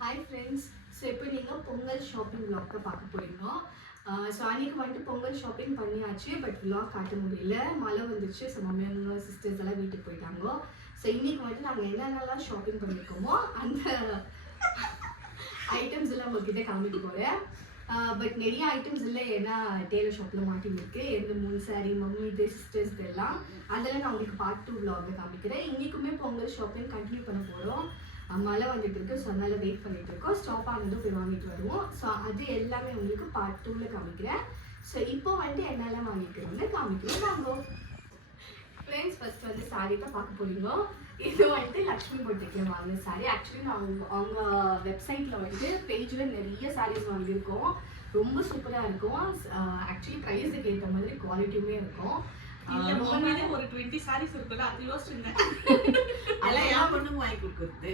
Hi friends. So இப்போ நீங்கள் Pongal shopping vlog தான் பார்க்க போறீங்க. ஸோ அன்றைக்கி வந்துட்டு பொங்கல் ஷாப்பிங் பண்ணியாச்சு. பட் vlog காட்ட முடியல, மழை வந்துருச்சு. ஸோ மம்மியாங்க சிஸ்டர்ஸ் எல்லாம் வீட்டுக்கு போயிட்டாங்க. ஸோ இன்றைக்கி வந்துட்டு நாங்கள் என்னென்னலாம் ஷாப்பிங் பண்ணியிருக்கோமோ அந்த ஐட்டம்ஸ் எல்லாம் உங்ககிட்ட காமிக்க போகிறேன். பட் நிறைய ஐட்டம்ஸ் இல்லை, ஏன்னா டெய்லர் ஷாப்பில் மாட்டிருக்கு. எந்த 3 சாரீ மம்மி இது சிஸ்டர்ஸ் எல்லாம் அதெல்லாம் நான் உங்களுக்கு பார்ட் 2 vlog காமிக்கிறேன். இன்றைக்குமே பொங்கல் ஷாப்பிங் கண்டினியூ பண்ண போகிறோம். மழை வந்துட்டு இருக்கு, ஸோ அதனால வெயிட் பண்ணிட்டு இருக்கோம். ஸ்டாப் ஆனதும் போய் வாங்கிட்டு வருவோம். ஸோ அது எல்லாமே உங்களுக்கு பார்ட் 2ல காமிக்கிறேன். ஸோ இப்போ வந்துட்டு என்னெல்லாம் வாங்கிக்கிறோம்னு காமிக்கிறோம். நாங்கள் ஃப்ரெண்ட்ஸ் ஃபர்ஸ்ட் வந்து சாரீ தான் பார்க்க போறீங்க. இது வந்துட்டு லக்ஷ்மி பொட்டிக்கில் வாங்கின சாரீ. ஆக்சுவலி நான் அவங்க வெப்சைட்டில் வந்துட்டு பேஜில் நிறைய சாரீஸ் வாங்கியிருக்கோம். ரொம்ப சூப்பராக இருக்கும். ஆக்சுவலி ப்ரைஸுக்கு ஏற்ற மாதிரி குவாலிட்டியுமே இருக்கும். ஒரு 20 sarees இருக்குல்ல, அது யோசிச்சுங்க. அதெல்லாம் ஏன் பொண்ணுங்க வாங்கி கொடுக்குறது?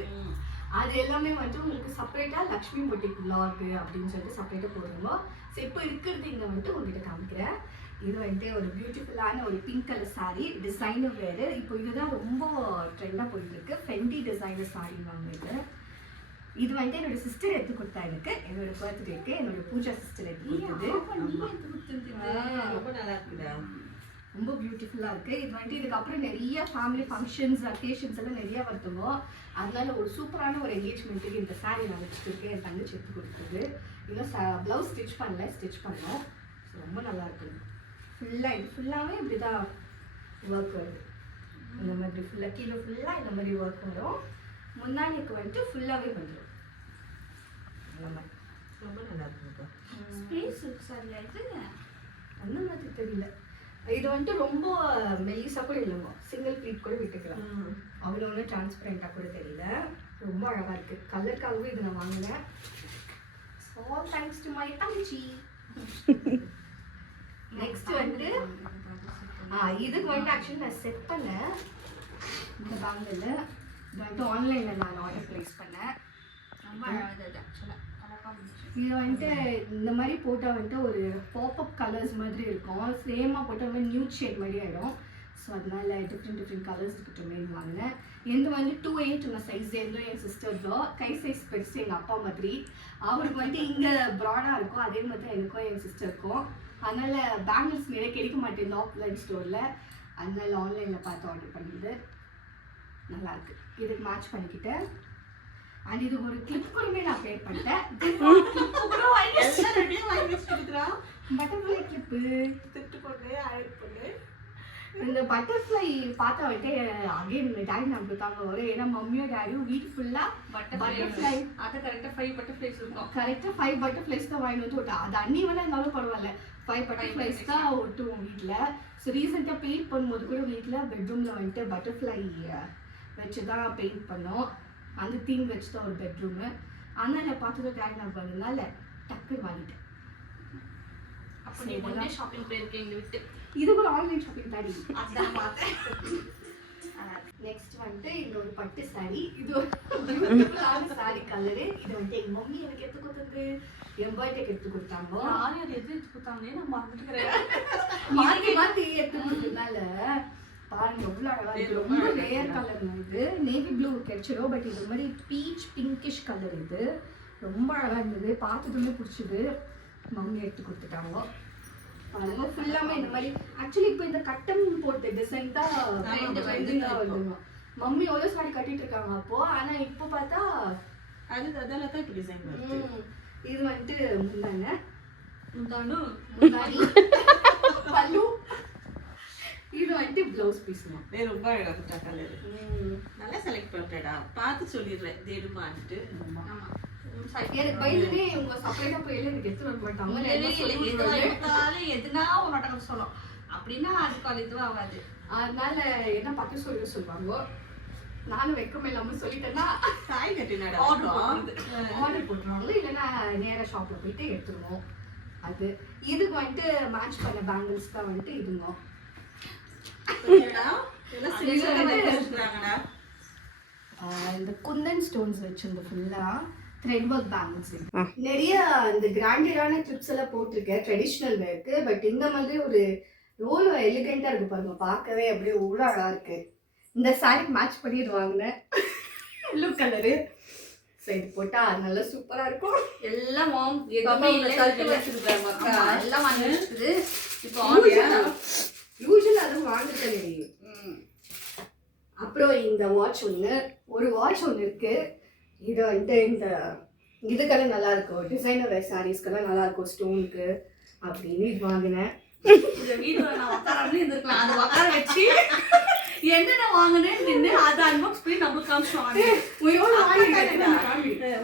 அது எல்லாமே வந்து உங்களுக்கு செப்பரேட்டாக லக்ஷ்மி பொட்டிக் vlog அப்படின்னு சொல்லிட்டு செப்பரேட்டாக போடுவோம். ஸோ இப்போ இருக்கிறது இங்கே வந்துட்டு உங்ககிட்ட காமிக்கிறேன். இது வந்துட்டு ஒரு பியூட்டிஃபுல்லான ஒரு பிங்க் கலர் சாரீ, டிசைனர் வேறு. இப்போ இதுதான் ரொம்ப ட்ரெண்டாக போயிட்டுருக்கு. ஃபெண்டி டிசைனர் சாரீ வாங்குறது. இது வந்துட்டு என்னோட சிஸ்டர் எடுத்து கொடுத்தா எனக்கு, என்னோட பர்த்டேக்கு என்னோட பூஜா சிஸ்டர் எடுத்து கொடுத்தது. ரொம்ப நல்லா இருக்குதா? ரொம்ப பியூட்டிஃபுல்லாக இருக்குது. இது வந்துட்டு இதுக்கப்புறம் நிறைய ஃபேமிலி ஃபங்க்ஷன்ஸ் அக்கேஷன்ஸ் எல்லாம் நிறைய வருதுவோம். அதனால ஒரு சூப்பரான ஒரு என்கேஜ்மெண்ட்டுக்கு இந்த சாரீ நான் வச்சுருக்கேன். என் தங்கச்சி எடுத்து கொடுத்தது. இன்னும் ப்ளவுஸ் ஸ்டிச் பண்ணல, ஸ்டிச் பண்ணோம். ஸோ ரொம்ப நல்லா இருக்குது. ஃபுல்லாக இது ஃபுல்லாகவே இப்படி தான் ஒர்க் வருது. இந்த மாதிரி ஃபுல்லாக கீழே ஃபுல்லாக இந்த மாதிரி ஒர்க் வரும். முன்னாடிக்கு வந்துட்டு ஃபுல்லாகவே வந்துடும். அந்த மாதிரி ரொம்ப நல்லா இருக்குப்பா. ஸ்பேஸ் சாரியா இது? அந்த மாதிரி தெரியல. இது வந்துட்டு ரொம்ப மெல்லிஸாக கூட இல்லைங்க, சிங்கிள் ப்ளீட் கூட விட்டுக்கலாம். அவ்வளோ ஒன்றும் டிரான்ஸ்பரண்டாக கூட தெரியல. ரொம்ப அழகாக இருக்குது. கலருக்காகவே இது நான் வாங்கினேன். ஆல் தேங்க்ஸ் டு மை தங்கச்சி. நெக்ஸ்ட் வந்து இதுக்கு வந்துட்டு ஆக்சுவலி நான் செட் பண்ணேன். இந்த பேங்கில் இது வந்துட்டு ஆன்லைனில் நான் ஆர்டர் ப்ளேஸ் பண்ணேன். ரொம்ப அழகாக இது ஆக்சுவலாக இது வந்துட்டு இந்த மாதிரி போட்டால் வந்துட்டு ஒரு பாப்அப் கலர்ஸ் மாதிரி இருக்கும். சேமாக போட்டால் வந்து நியூட் ஷேட் மாதிரி ஆகிடும். ஸோ அதனால டிஃப்ரெண்ட் கலர்ஸ் இருக்கட்டுமே வாங்கினேன். எந்த வந்து 2/8 சைஸ், எந்த என் சிஸ்டர்ஸோ கை சைஸ் பெருசு எங்கள் அப்பா மாதிரி. அவருக்கு வந்துட்டு இங்கே ப்ராடாக இருக்கும், அதே மாதிரி எனக்கும் என் சிஸ்டருக்கும். அதனால் பேங்கிள்ஸ் நிறைய கிடைக்க மாட்டேங்குது ஆஃப்லைன் ஸ்டோரில். அதனால ஆன்லைனில் பார்த்து ஆர்டர் பண்ணிடுது. நல்லாயிருக்கு. இதுக்கு மேட்ச் பண்ணிக்கிட்டேன். அண்ட் இது ஒரு கிளிப் கூடமே நான் பேர் பண்ணிட்டேன். பட்டர்ஃப்ளை கிளிப்பு திட்டு பொண்ணு, அழகு பொண்ணு. இந்த பட்டர்ஃப்ளை பார்த்தா வந்துட்டு அகைன் டேடி நமக்கு தாங்க வரும். ஏன்னா மம்மியும் டேடியும் வீட்டு ஃபுல்லாக பட்டர்ஃப்ளை. அதை கரெக்டாக 5 பட்டர்ஃப்ளைஸ் இருக்கும். கரெக்டாக 5 பட்டர்ஃப்ளைஸ் தான் வாங்கி வந்து விட்டா. அது அன்னி வேணா இருந்தாலும் பரவாயில்ல, 5 பட்டர்ஃப்ளைஸ் தான் ஒட்டுவோம் வீட்டில். ஸோ ரீசெண்டாக பெயிண்ட் பண்ணும்போது கூட வீட்டில் பெட்ரூமில் வந்துட்டு பட்டர்ஃப்ளை வச்சு தான் பெயிண்ட் பண்ணோம். அந்த தீம் வச்சு தான் ஒரு பெட்ரூமு. ஆனால் நான் பார்த்ததும் டேடி நான் பண்ணதுனால டக்குன்னு வாங்கிட்டேன். அப்போ நீ ஒன்றே ஷாப்பிங் போயிருக்கேன் எங்கள் விட்டு. இது கூட ஆன்லைன் ஷாப்பிங் தாடி. அதுதான் பார்த்தேன். நெக்ஸ்ட் வந்துட்டு இந்த ஒரு பட்டு சாரி. இது ஒரு பியூட்டிஃபுல்லான சாரி கலரு. இது வந்துட்டு எங்கள் மம்மி எனக்கு எடுத்து கொடுத்தது, என் பர்த்டேக்கு எடுத்து கொடுத்தாங்க. யார் எது எடுத்து கொடுத்தாங்களே நான் மறந்துட்டுக்கிறேன். மாற்றி எடுத்து கொடுத்ததுனால பாருங்க எவ்வளோ அழகாக இருக்குது. ரொம்ப ரேர் கலர். இது நேவி ப்ளூ கிடைச்சிடும், பட் இது மாதிரி பீச் பிங்கிஷ் கலர். இது ரொம்ப அழகாக இருந்தது, பார்த்ததுமே பிடிச்சிது. மம்மி எடுத்து கொடுத்துட்டாங்க. பாருங்க ஃபுல்லாமே இந்த மாதிரி. ஆக்சுவலி இப்போ இந்த கட்டம் போட்டு டிசைன் தான் ட்ரெண்டிங்காக வருதுங்க. மம்மி எவ்வளோ சாரி கட்டிட்டு இருக்காங்க அப்போ, ஆனால் இப்போ பார்த்தா அதால தான் இப்போ டிசைன் வருது. இது வந்துட்டு முந்தாங்க முந்தானு பல்லு. இது வந்துட்டு ப்ளவுஸ் பீஸ்மா. ரொம்ப அழகா இருக்கா கலர். நல்லா செலக்ட் பண்ணிட்டடா, பார்த்து சொல்லிடுறேன் இது எடுமான்ட்டு. ஆமாம். எனக்கு பயந்துனே உங்க செப்பரேட்டா போய் எனக்கு எடுத்து வர மாட்டாங்க. எதுனா ஒரு நாட்டம் சொல்லணும் அப்படின்னா அதுக்கு இதுவும் ஆகாது. அதனால என்ன பட்டு சொல்லுவாங்க. நானும் வெக்கம் இல்லாம சொல்லிட்டேன்னா தாய் கட்டினாடா ஆர்டர் போட்டுருவாங்க, இல்லைன்னா நேராக ஷாப்ல போயிட்டு எடுத்துருவோம். அது இதுக்கு வந்துட்டு மேட்ச் பண்ண பேங்கிள்ஸ் தான் வந்துட்டு இதுங்க. இந்த குந்தன் ஸ்டோன்ஸ் வச்சிருந்த ஃபுல்லா த்ரெட் ஒர்க் பேங்கிள்ஸ். நிறைய இந்த கிராண்டடான கிளிப்ஸ் எல்லாம் போட்டிருக்கேன் ட்ரெடிஷ்னல் வேருக்கு. பட் இந்த மாதிரி ஒரு எவ்வளோ எலிகெண்டா இருக்கு பாருங்க, பார்க்கவே அப்படியே எவ்வளோ அழகா இருக்கு. இந்த சாரிக்கு மேட்ச் பண்ணி இது வாங்கினேன். Blue colour. ஸோ இது போட்டா நல்லா சூப்பரா இருக்கும். எல்லாம் மாம் பாப்பா எதுவுமே உன்னை இல்லை தடுத்து வச்சிருக்காரு மக்கா. ஆமா, எல்லாம் வாங்கி வச்சிருக்குது. இப்போ ஆன் யூஸ்வலா அதுவும் வாங்கிட்டேன். அப்புறம் இந்த வாட்ச் ஒரு வாட்ச் ஒன்று இருக்கு. இது வந்துட்டு இந்த இதுக்கெல்லாம் நல்லா இருக்கும், டிசைனர் சாரீஸ்க்கெல்லாம் நல்லா இருக்கும் ஸ்டோனுக்கு அப்படின்னு இது வாங்கினேன். இந்த வீடியோல நான் உட்காராமலே இருந்திருக்கலாம். அது உட்கார வச்சு என்னென்ன வாங்கினேன்னு அதை அன்பாக்ஸ் பண்ணி நம்மளுக்கு காமிச்சுவாங்க.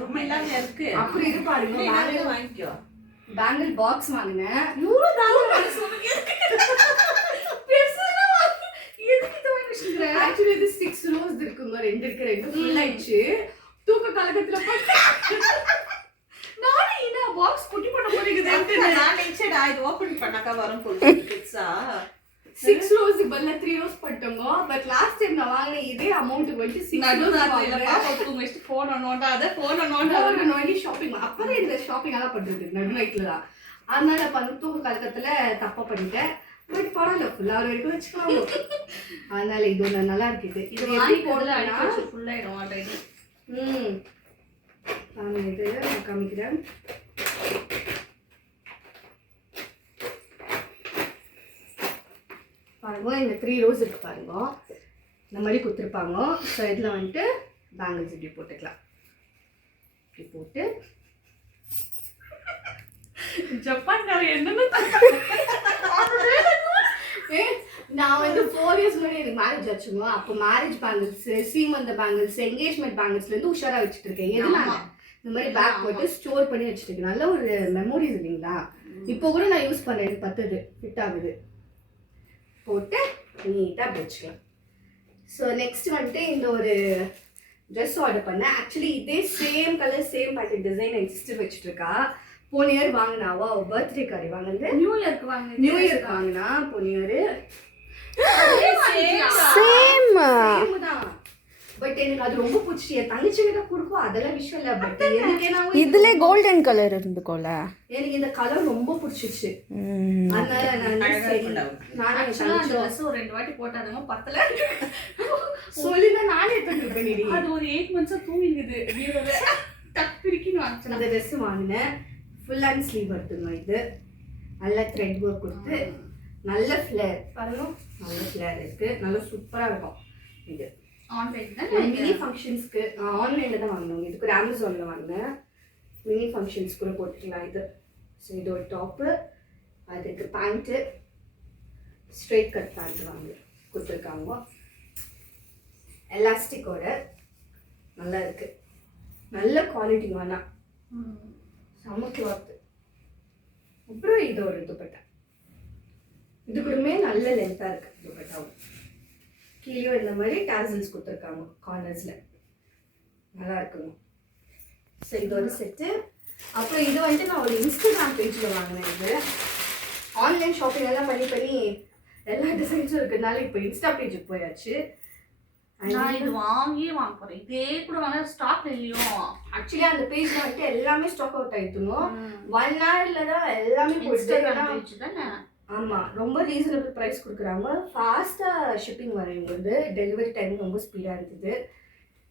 ரொம்ப இல்லாம இருக்கு. அப்புறம் இது பாருங்க, பேங்கிள் வாங்கிக்கோ. பேங்கிள் பாக்ஸ் வாங்கினேன். ஆக்சுவலி இது 6 ரோஸ் இருக்குங்க, 2 இருக்கு, 2 ஃபுல் ஆயிடுச்சு. தூக்க கலக்கத்துல நானே என்ன பாக்ஸ் குட்டி பண்ண போறீங்க. நான் நினைச்சேடா இது ஓபன் பண்ணாக்கா வரும் போல கிட்ஸா. 6 ரோஸ் பதிலா 3 ரோஸ் போட்டோங்க. பட் லாஸ்ட் டைம் நான் வாங்கின இதே அமௌண்ட் வச்சு 6 ரோஸ் வாங்கினேன். போன நோண்டி ஷாப்பிங் அப்பதான் இந்த ஷாப்பிங் எல்லாம் பண்றது நடுநைட்ல தான். அதனால தூக்க கலக்கத்துல தப்பா பண்ணிட்டேன். பட் பரவாயில்ல, ஃபுல்லா வரைக்கும் வச்சுக்கலாம். அதனால இது ஒன்று நல்லா இருக்குது. இது எப்படி போடலாம் ஃபுல்லாயிடும் ஆல்ரெடி. நான் இது காமிக்கிறேன். பாருங்க, இந்த 3 ரோஸ் இருக்கு பாருங்க, இந்த மாதிரி கொடுத்துருப்பாங்க. ஸோ இதில் வந்துட்டு பேங்கிள்ஸ் இப்படி போட்டுக்கலாம். இப்படி போட்டு ஜப்பான்காரன் என்னன்னு நான் வந்து 4 இயர்ஸ் முன்னாடி எனக்கு மேரேஜ் ஆச்சுங்க. அப்போ மேரேஜ் பேங்கிள்ஸ், சீமந்த பேங்கிள்ஸ், என்கேஜ்மெண்ட் பேங்கிள்ஸ்லேருந்து உஷாராக வச்சுட்டு இருக்கேன். எதுனால இந்த மாதிரி பேக் போட்டு ஸ்டோர் பண்ணி வச்சுட்டு இருக்கேன். நல்ல ஒரு மெமரிஸ் இல்லைங்களா. இப்போ கூட நான் யூஸ் பண்ணேன், எனக்கு பத்துது, ஃபிட் ஆகுது. போட்டு நீட்டாக வச்சுக்கலாம். ஸோ நெக்ஸ்ட் வந்துட்டு இந்த ஒரு ட்ரெஸ் ஆர்டர் பண்ணேன். ஆக்சுவலி இதே same colour same pattern design என் சிஸ்டர் வச்சுட்டு இருக்கா. போன இயர் வாங்கினாவா பர்த்டே காரி வாங்கினது, நியூ இயர்க்கு வாங்கினா போன இயர் சேம் தான். பட் எனக்கு அது ரொம்ப பிடிச்சி என் தங்கச்சிங்க தான் கொடுக்கும், அதெல்லாம் விஷயம் இல்லை. பட் எனக்கு இதுல கோல்டன் கலர் இருந்துக்கோல, எனக்கு இந்த கலர் ரொம்ப பிடிச்சிச்சு. அதனால நான் சரி நானே ஒரு 2 வாட்டி போட்டாதுங்க பத்தல சொல்லிதான் நானே எடுத்துருப்பேன். அது ஒரு 8 months தூங்கிடுது. டக்குன்னு வாங்கிச்சு அந்த ட்ரெஸ் வாங்கினேன். ஃபுல் ஹேண்ட் ஸ்லீவ் எடுத்துங்க. இது நல்ல த்ரெட் ஒர்க் கொடுத்து நல்ல ஃப்ளேர் பாருங்க, நல்ல ஃப்ளேர் இருக்கு, நல்லா சூப்பராக இருக்கும். இது மினி ஃபங்க்ஷன்ஸ்க்கு ஆன்லைனில் தான் வாங்கினோம். இதுக்கு ஒரு அமேசானில் வாங்கினேன். மினி ஃபங்க்ஷன்ஸ் கூட போட்டுக்கலாம் இது. ஸோ இது ஒரு டாப்பு, அதுக்கு பேண்ட்டு, ஸ்ட்ரெயிட் கட் பேண்ட் வாங்கி கொடுத்துருக்காங்க. எலாஸ்டிக்கோட நல்லா இருக்குது, நல்ல குவாலிட்டி வேணா, செம்ம கிளாத்து. அப்புறம் இது ஒரு துப்பட்டா, இது கூடமே நல்ல லென்த்தாக இருக்குது துப்பட்டாவும். கீழே இந்த மாதிரி டாசல்ஸ் கொடுத்துருக்காங்க கார்னர்ஸில், நல்லா இருக்குங்க. ஸோ இது ஒரு செட்டு. அப்புறம் இது வந்துட்டு நான் ஒரு இன்ஸ்டாகிராம் பேஜில் வாங்கினேன். இது ஆன்லைன் ஷாப்பிங் எல்லாம் பண்ணி எல்லா டிசைன்ஸும் இருக்கிறதுனால இப்போ இன்ஸ்டா பேஜுக்கு போயாச்சு. நான் இது வாங்கியே வாங்க போறேன். இதே கூட வாங்க ஸ்டாக் இல்லையோ. ஆக்சுவலி அந்த பேஜ்ல வந்துட்டு எல்லாமே ஸ்டாக் அவுட் ஆயிடுங்க. 1 hourல தான் எல்லாமே போயிட்டு. ஆமா, ரொம்ப ரீசனபிள் ப்ரைஸ் கொடுக்குறாங்க. ஃபாஸ்டா ஷிப்பிங் வரும்போது டெலிவரி டைம் ரொம்ப ஸ்பீடா இருந்தது.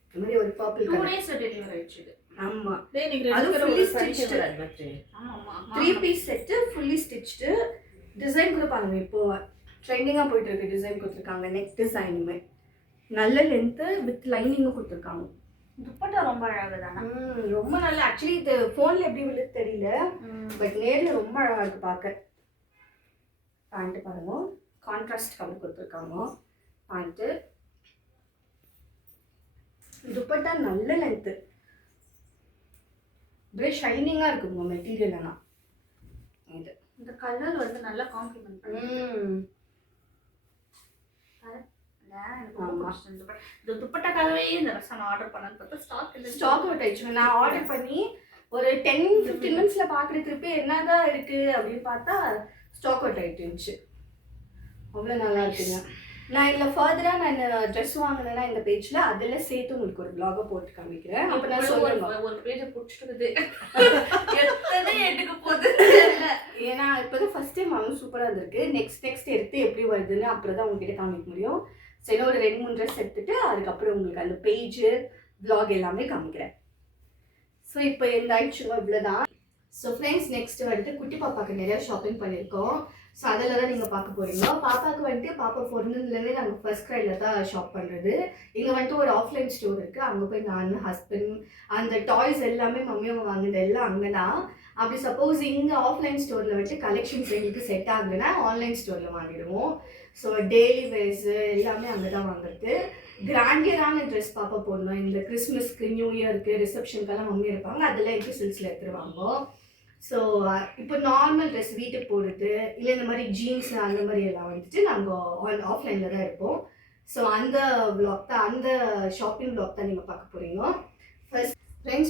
இந்த மாதிரி ஒரு பர்பிள் 2 days டெலிவரி ஆயிடுச்சு. ஆமா, நீங்க அது fully stitched stitched. 3 piece set fully stitched. Design கூட பாருங்க, இப்போ ட்ரெண்டிங்கா போயிட்டு இருக்கு டிசைன் கொடுத்துருக்காங்க. நெக் டிசைனுமே நல்ல லென்த் வித் லைனிங்கும் கொடுத்துருக்காங்க. துப்பட்டா ரொம்ப அழகா தானே, ரொம்ப நல்ல. ஆக்சுவலி இது ஃபோன்ல எப்படி விழுது தெரியல, பட் நேர்ல ரொம்ப அழகா இருக்கு பார்க்க. பேண்ட் பாருங்க, கான்ட்ராஸ்ட் கலர் கொடுத்துருக்காங்க பேண்ட்டு. துப்பட்டா நல்ல லென்த்து, அப்படியே ஷைனிங்கா இருக்குங்க மெட்டீரியல். ஆனால் இது இந்த கலர் வந்து நல்லா காம்ப்ளிமெண்ட் பண்ணுது. இந்த துப்பட்டாக்காகவே இந்த ட்ரெஸ் நான் ஆர்டர் பண்ணேன்னு பார்த்தா ஸ்டாக் அவுட் ஆயிடுச்சு. நான் ஆர்டர் பண்ணி ஒரு 10-15 minutesல பார்க்குற திருப்பி என்னதான் இருக்கு அப்படின்னு பார்த்தா ஸ்டாக் அவுட் ஆயிட்டு இருந்துச்சு. அவ்வளோ நல்லா இருக்குங்க. நான் இதில் ஃபர்தராக நான் ட்ரெஸ் வாங்கினேன்னா இந்த பேஜில் அதில் சேர்த்து உங்களுக்கு ஒரு vlog போட்டு காமிக்கிறேன். அப்போ நான் சொல்லுவேன் ஒரு பேஜை பிடிச்சிட்டு எத்தனை எடுக்க போகுது. ஏன்னா இப்போதான் ஃபர்ஸ்ட் டைம் வாங்க சூப்பராக இருந்திருக்கு. நெக்ஸ்ட் எடுத்து எப்படி வருதுன்னு அப்புறம் தான் உங்ககிட்ட காமிக்க முடியும். சரி, ஒரு 2-3 ட்ரெஸ் எடுத்துட்டு அதுக்கப்புறம் உங்களுக்கு அந்த பேஜ் vlog எல்லாமே காமிக்கிறேன். ஸோ இப்போ எந்த ஆயிடுச்சுங்க இவ்வளோதான். ஸோ ஃப்ரெண்ட்ஸ் நெக்ஸ்ட் வந்துட்டு குட்டி பாப்பாவுக்கு நிறைய ஷாப்பிங் பண்ணியிருக்கோம். ஸோ அதில் தான் நீங்கள் பார்க்க போகிறீங்க. பாப்பாவுக்கு வந்துட்டு பாப்பா பிறந்ததுலேருந்தே நாங்கள் ஃபர்ஸ்ட் க்ரையில் தான் ஷாப் பண்ணுறது. இங்கே வந்துட்டு ஒரு ஆஃப்லைன் ஸ்டோர் இருக்குது. அங்கே போய் நான் ஹஸ்பண்ட் அந்த டாய்ஸ் எல்லாமே மம்மி அவங்க வாங்கினது எல்லாம் அங்கே தான். அப்படி சப்போஸ் இங்கே ஆஃப்லைன் ஸ்டோரில் வந்துட்டு கலெக்ஷன்ஸ் எங்களுக்கு செட் ஆகுதுன்னா ஆன்லைன் ஸ்டோரில் வாங்கிடுவோம். ஸோ டெய்லி வேர்ஸு எல்லாமே அங்கே தான் வாங்குறது. கிராண்டியரான ட்ரெஸ் பாப்பா போடணும். இந்த கிறிஸ்மஸ்க்கு நியூ இயருக்கு ரிசப்ஷனுக்கெல்லாம் மம்மி இருப்பாங்க, அதெல்லாம் எடுத்து சில்ஸில் எடுத்துருவாங்க. ஸோ இப்போ நார்மல் ட்ரெஸ் வீட்டுக்கு போடுறது இல்லை இந்த மாதிரி ஜீன்ஸ் அந்த மாதிரி எல்லாம் வந்துட்டு நாங்கள் ஆஃப்லைனில் தான் இருப்போம். ஸோ அந்த வ்ளாக் தான், அந்த ஷாப்பிங் வ்ளாக் தான் நீங்கள் பார்க்க போகிறீங்க.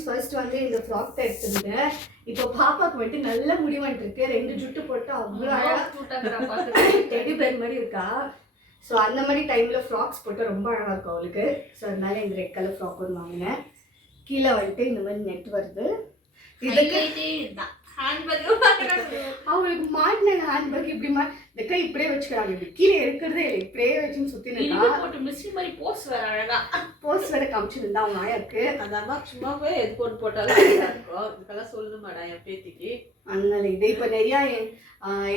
ஃபர்ஸ்ட் வந்து இந்த ஃப்ராக் தான் எடுத்துருந்தேன். இப்போ பாப்பாவுக்கு வந்துட்டு நல்ல முடி வந்துருக்கு. 2 ஜுட்டு போட்டு அவ்வளோ அழகாக டெடி பேர் மாதிரி இருக்கா. ஸோ அந்த மாதிரி டைமில் ஃப்ராக்ஸ் போட்டு ரொம்ப அழகாக இருக்கும் அவளுக்கு. ஸோ அதனால இந்த ரெட் கலர் ஃப்ராக் ஒன்று வாங்கினேன். கீழே வந்துட்டு இந்த மாதிரி நெட் வருது. இதுக்கு அவங்களுக்கு மாட்டின ஹேண்ட்பேக் இப்படி இந்த இப்படியே வச்சுக்கிறாங்க. இப்படி கீழே இருக்கிறதே இல்லை, இப்படியே வச்சுன்னு சுற்றி போஸ் வேற காமிச்சிருந்தா அவங்க ஆயாக்கு. அந்த அம்மா சும்மா போய் எது போட்டு போட்டாலும் இருக்கும். இதுக்கெல்லாம் சொல்லணுமாடா என் பேத்திக்கு. அதனால இது இப்போ நிறையா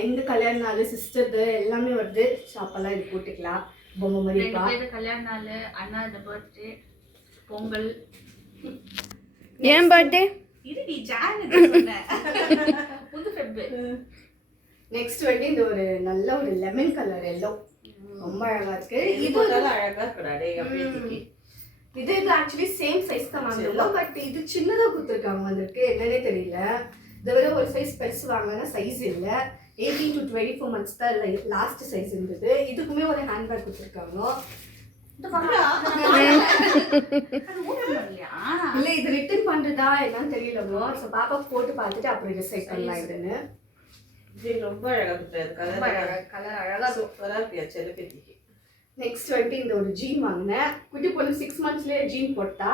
எந்த கல்யாணம் சிஸ்டர்து எல்லாமே வருது. ஸோ அப்பெல்லாம் இது போட்டுக்கலாம். பொம்மை மாதிரி இருக்கா. கல்யாண நாள், அண்ணா இந்த பர்த்டே, பொங்கல். ஏன் பர்த்டே இது நீ நெக்ஸ்ட் வந்து இந்த ஒரு நல்ல ஒரு லெமன் கலர் எல்லோ ரொம்ப அழகா இருக்கு. இது அழகா இருக்குடா என் பேத்திக்கு. இது ஆக்சுவலி சேம் சைஸ் தான் வாங்கிருக்கோம். பட் இது சின்னதா கொடுத்துருக்காங்க வந்திருக்கு, என்னன்னே தெரியல. இதை விட ஒரு சைஸ் பெருசு வாங்கினா சைஸ் இல்லை. 18 to 24 months தான் லாஸ்ட் சைஸ் இருந்தது. இதுக்குமே ஒரு ஹேண்ட்பேக் கொடுத்துருக்காங்க. இல்ல இது ரிட்டர்ன் பண்றதா என்னன்னு தெரியலமோ. ஸோ பாப்பா போட்டு பார்த்துட்டு அப்புறம் டிசைட் பண்ணலாம். இதுன்னு ரொம்ப அழகா இருக்கு. கலர் அழகா சூப்பரா இருக்கு செல்லப்பேத்திக்கு. நெக்ஸ்ட் வந்துட்டு இந்த ஒரு ஜீன் வாங்கினேன். குட்டி பொண்ணு 6 monthsலயே ஜீன் போட்டா.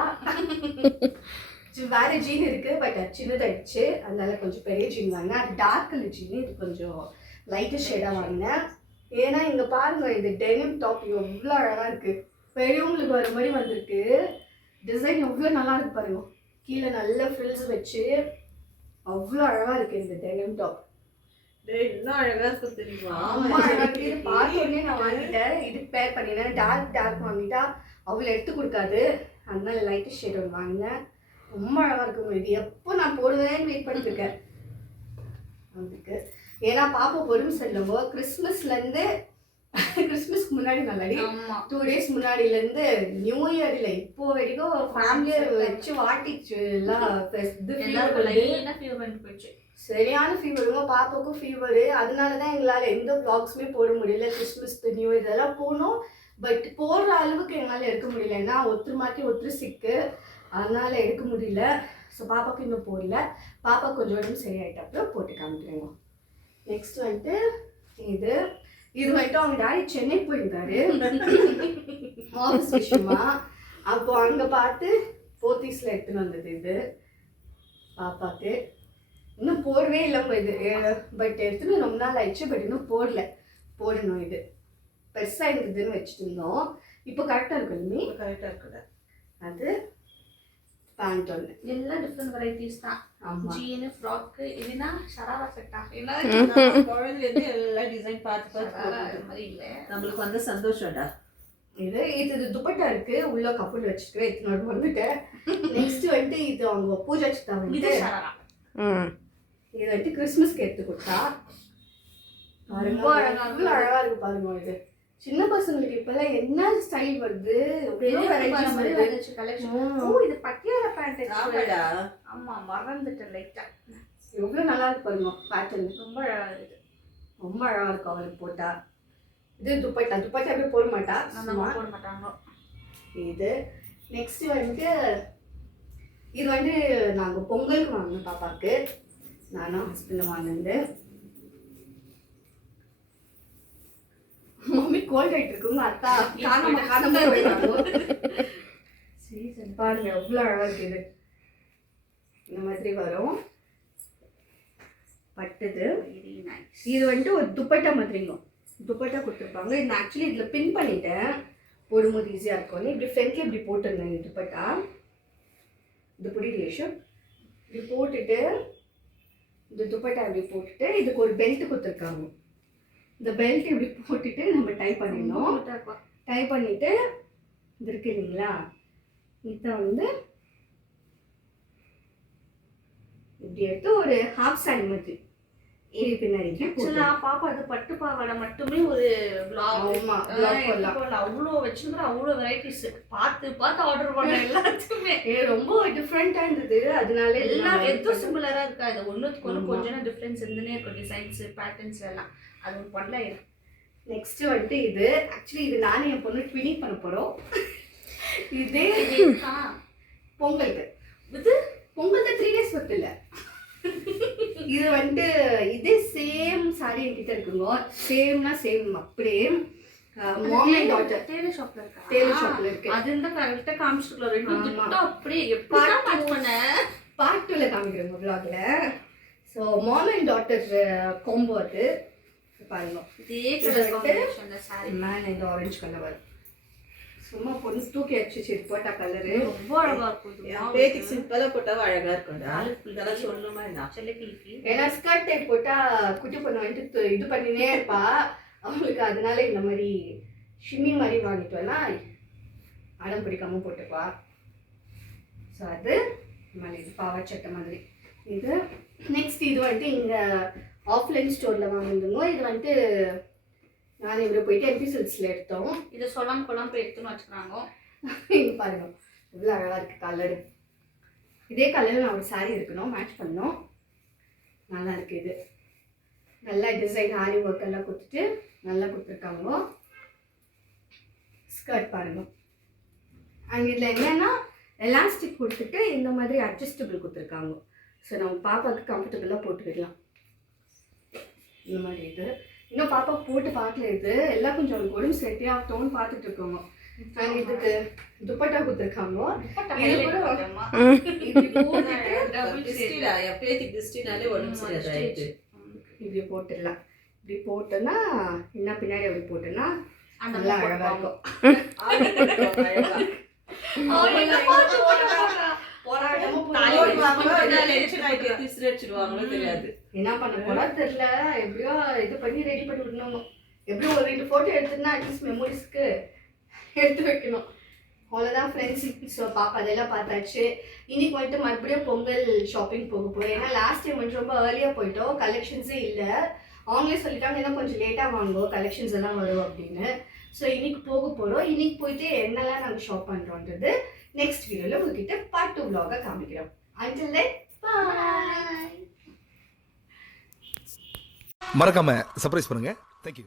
வேற ஜீன் இருக்கு, பட் அது சின்னதாயிடுச்சு. அதனால கொஞ்சம் பெரிய ஜீன் வாங்கினேன். அது டார்க் கலர் ஜீன், இது கொஞ்சம் லைட்டர் ஷேடா வாங்கினேன். ஏன்னா இங்க பாருங்க இந்த டெனிம் டாப் எவ்வளோ அழகா இருக்கு. பெரியவங்களுக்கு வர மாதிரி வந்திருக்கு. டிசைன் எவ்வளோ நல்லா இருக்கு பாருங்க. கீழே நல்ல ஃப்ரில்ஸ் வச்சு அவ்வளோ அழகா இருக்கு இந்த டெனிம் டாப். இன்னும் அழகா இருக்கு தெரியுமா? பார்த்த உடனே நான் வாங்கிட்டேன். இது பேர் பண்ணினேன். டார்க் வாங்கிட்டா அவ்வளோ எடுத்து கொடுக்காது. அதனால லைட்டர் ஷேட் ஒன்று வாங்கினேன். ரொம்ப அழகா இருக்கும். இது எப்போ நான் போடுவேன்னு வெயிட் பண்ணிட்டு இருக்கேன் அதுக்கு. ஏன்னா பாப்பா பொறுமை செல்லவோ கிறிஸ்மஸ்லேருந்து கிறிஸ்மஸ்க்கு முன்னாடி நல்லாடி 2 days முன்னாடிலேருந்து நியூ இயர்ல இப்போ வரைக்கும் ஃபேமிலியை வச்சு வாட்டிச்சு எல்லாம். சரியான ஃபீவருங்க. பாப்பாவுக்கும் ஃபீவரு. அதனால தான் எங்களால் எந்த vlogsமே போட முடியல. கிறிஸ்மஸ் நியூ இயர் இதெல்லாம் போனோம், பட் போடுற அளவுக்கு எங்களால் எடுக்க முடியல. ஏன்னா ஒருத்தர் மாற்றி ஒருத்தர் சிக்கு, அதனால எடுக்க முடியல. ஸோ பாப்பாவுக்கு இன்னும் போடல. பாப்பா கொஞ்சம் உடம்பு சரியாயிட்டப்பறம் போட்டு காமிக்கிறேங்க. நெக்ஸ்ட் வந்துட்டு இது வந்துட்டு அவங்க டாடி சென்னை போயிருந்தாரு ஆஃபீஸ் விஷயமா. அப்போ அங்கே பார்த்து போத்தீஸில் எடுத்துன்னு வந்தது இது பாப்பாவுக்கு. இன்னும் போடவே இல்லைங்க இது, பட் எடுத்துன்னு ரொம்ப நாள் ஆயிடுச்சு. பட் இன்னும் போடணும். இது பெருசாக இருந்ததுன்னு வச்சுட்டு இருந்தோம். இப்போ கரெக்டாக இருக்கு இல்லைங்க? கரெக்டாக இருக்குடா. அது பேண்ட் ஒன்று எல்லாம் டிஃப்ரெண்ட் வெரைட்டிஸ் தான். ஜீன், ஃப்ராக், இதுனா ஷராரா செட்டா குழந்தைலேருந்து எல்லாம் டிசைன் பார்த்து மாதிரி இல்லை. நம்மளுக்கு வந்து சந்தோஷம்டா. இது துப்பட்டா இருக்கு, உள்ள கப்பல் வச்சுருக்கேன். இத்தனோட வந்துட்டேன். நெக்ஸ்ட் வந்துட்டு இது அவங்க பூஜா சித்தா வந்து இது வந்துட்டு கிறிஸ்மஸ்க்கு எடுத்து கொடுத்தா. ரொம்ப அழகா இருக்கு பாருங்க. இது சின்ன பசங்களுக்கு இப்பெல்லாம் என்ன ஸ்டைல் வருது, இது பட்டியாலா பேண்ட். ஆமா மறந்துட்டேன் லைட்டா. எவ்வளவு நல்லா இருக்கு பாருங்க பேட்டர்ன். ரொம்ப அழகா இருக்கு. ரொம்ப அழகா இருக்கும் அவருக்கு போட்டா. இது துப்பட்டா அப்படியே போட மாட்டாங்க. இது நெக்ஸ்ட் வந்துட்டு இது வந்து நாங்கள் பொங்கலுக்கு வாங்கினோம் பாப்பாவுக்கு. நானும் ஹஸ்பண்டும் வாங்கினது. மம்மி கோல்ட் ஆகிட்டு இருக்குங்க. அத்தா காணாம சரி பாருங்க எவ்வளோ அழகா இருக்குது. இந்த மாதிரி வரும் பட்டுது. இது வந்துட்டு ஒரு துப்பட்டா மாதிரிங்க. துப்பட்டா கொடுத்துருப்பாங்க. இது ஆக்சுவலி இதில் பின் பண்ணிட்டேன், போடும்போது ஈஸியாக இருக்கும்னு இப்படி ஃப்ரண்ட்ல இப்படி போட்டிருந்தேன். துப்பட்டா இது புடி ரேஷம் போட்டுட்டு இந்த துப்பட்டா இப்படி போட்டுட்டு இதுக்கு ஒரு பெல்ட் கொடுத்துருக்காங்க. இந்த பெல்ட் இப்படி போட்டுட்டு நம்ம டை பண்ணிடணும். டை பண்ணிட்டு இது இருக்கு இல்லைங்களா, இதை வந்து இப்படி எடுத்து ஒரு ஹாஃப் சாரி மாதிரி ஏறி பின்னாடி பாப்பா அது பட்டு பாவாடை மட்டுமே ஒரு அவ்வளோ வச்சுக்கிற அவ்வளோ வெரைட்டிஸ் பார்த்து பார்த்து ஆர்டர் பண்ண எல்லாத்துக்குமே ரொம்ப டிஃப்ரெண்டா இருந்தது. அதனால எல்லாம் எதுவும் சிமிலரா இருக்காது, ஒன்றுத்துக்கு ஒன்று கொஞ்சம் டிஃப்ரென்ஸ் இருந்துனே இருக்கும். டிசைன்ஸ் பேட்டர்ன்ஸ் எல்லாம் அது பண்ணல. நெக்ஸ்ட் வந்துட்டு இது ஆக்சுவலி இது நானும் என் பொண்ணு ட்வினிங் பண்ண போறோம். இதே பொங்கலுக்கு இது பொங்கலுக்கு 3 days ஒர்க் இல்லை. இது வந்துட்டு இதே சேம் சாரி என்கிட்ட இருக்குங்க. சேம்னா சேம் அப்படியே மாம் அண்ட் டாட்டர் டெய்லர் ஷாப்ல இருக்கா? டெய்லர் ஷாப்ல இருக்கு. அது இந்த கரெக்டா காமிச்சிருக்கலாம். ரெண்டு கிட்ட அப்படியே எப்படி மேட்ச் பண்ண பார்ட் 2ல காமிக்கிறேன் vlogல. So mom and daughter combo அது பாருங்க. இதே கலர் காம்பினேஷன்ல சாரி மேன் இந்த ஆரஞ்சு கலர் வரும். சும்மா பொண்ணு தூக்கி அடிச்சு போட்டா கலரு ரொம்ப அழகா இருக்கும். பேத்திக்கு சிம்பிளா போட்டாவும் அழகா இருக்கும்டா. இதெல்லாம் சொல்லணுமா என்ன? செல்லக்கிளிக்கு ஏன்னா ஸ்கர்ட் டைப் போட்டா குட்டி பொண்ணு வந்துட்டு இது பண்ணினே இருப்பா. அவங்களுக்கு அதனால இந்த மாதிரி ஷிம்மி மாதிரி வாங்கிட்டு வரலாம், அடம் பிடிக்காம போட்டுப்பா. ஸோ அது மாதிரி இது பாவாடை சட்டை மாதிரி. இது நெக்ஸ்ட் இது வந்துட்டு இங்கே ஆஃப்லைன் ஸ்டோரில் வாங்கியிருந்தோம். இது வந்துட்டு நான் இவ்வளோ போயிட்டு MP Silksல எடுத்தோம். இதை சொல்லாம கொள்ளாம போய் எடுத்துன்னு வச்சுக்கிறாங்க. இங்கே பாருங்க இவ்வளோ அழகாக இருக்குது கலரு. இதே கலரில் நான் ஒரு சாரீ இருக்கணும் மேட்ச் பண்ணோம். நல்லா இருக்குது. இது நல்லா டிசைன் ஆரி ஒர்க் எல்லாம் கொடுத்துட்டு நல்லா கொடுத்துருக்காங்க. ஸ்கர்ட் பாருங்க. அண்ட் இதில் என்னென்னா எலாஸ்டிக் கொடுத்துட்டு இந்த மாதிரி அட்ஜஸ்டபிள் கொடுத்துருக்காங்க. ஸோ நம்ம பாப்பாவுக்கு கம்ஃபர்டபுளாக போட்டுக்கலாம். இந்த மாதிரி இது இன்னும் பாப்பா போட்டு பார்க்கல. இது எல்லாம் கொஞ்சம் அவங்களுக்கு உடம்பு செட்டே ஆகட்டும்னு பார்த்துட்டு இருக்கோங்க. அண்ட் இதுக்கு துப்பட்டா கொடுத்துருக்காங்க. இப்படி போட்டுடலாம். இப்படி போட்டோன்னா இன்னும் பின்னாடி அப்படி போட்டோன்னா நல்லா அழகா இருக்கும். என்ன பண்ண போறா தெரியல. எப்படியோ இது பண்ணி ரெடி பண்ணி விடணும். எப்படியோ ஒரு 2 போட்டோ எடுத்துன்னா அட்லீஸ்ட் மெமரிஸ்க்கு எடுத்து வைக்கணும். அவ்வளோதான் ஃப்ரெண்ட்ஸ். ஸோ பாப்பா அதெல்லாம் பார்த்தாச்சு. இன்னைக்கு வந்துட்டு மறுபடியும் பொங்கல் ஷாப்பிங் போக போகிறோம். ஏன்னா லாஸ்ட் டைம் வந்துட்டு ரொம்ப ஏர்லியாக போயிட்டோம், கலெக்ஷன்ஸே இல்லை. அவங்களே சொல்லிட்டாங்க ஏன்னா கொஞ்சம் லேட்டாக வாங்குவோம் கலெக்ஷன்ஸ் எல்லாம் வரும் அப்படின்னு. ஸோ இன்னைக்கு போக போகிறோம். இன்னைக்கு போயிட்டு என்னெல்லாம் நாங்கள் ஷாப் பண்ணுறோன்றது நெக்ஸ்ட் வீடியோவில் உங்ககிட்ட பார்ட் 2 vlog காமிக்கிறோம். Until then, bye. மறக்காம சர்ப்ரைஸ் பண்ணுங்க. Thank you.